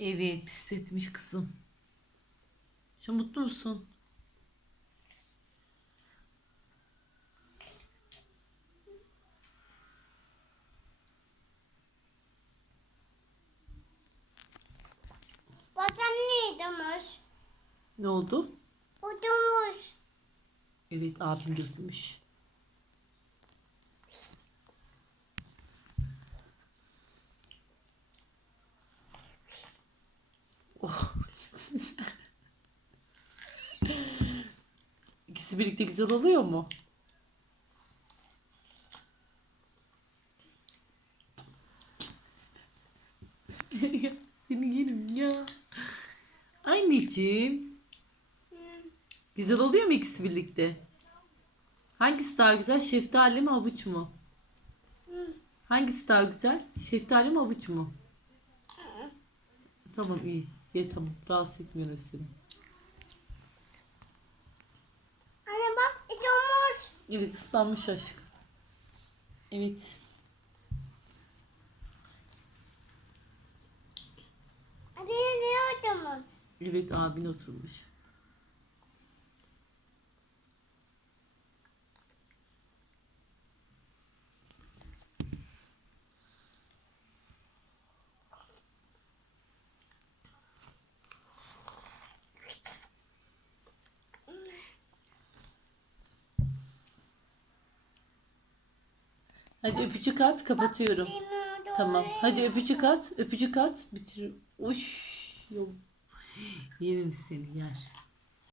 Evet pis etmiş kızım. Şu mutlu musun? Bacan neydemiş? Ne oldu? Udumuş. Evet abim götürmüş. İkisi birlikte güzel oluyor mu? Seni yerim ya. Anneciğim. Güzel oluyor mu ikisi birlikte? Hangisi daha güzel? Şeftali mi havuç mu? Hangisi daha güzel? Şeftali mi havuç mu? Tamam iyi. Ye tamam. Rahatsız etmiyorum seni. Evet ıslanmış aşk. Evet. Abi ne udumuş? Evet abin oturmuş. Hadi öpücük at kapatıyorum. Tamam. Hadi öpücük at. Öpücük at. Bitir. Uş. Yerim seni yer.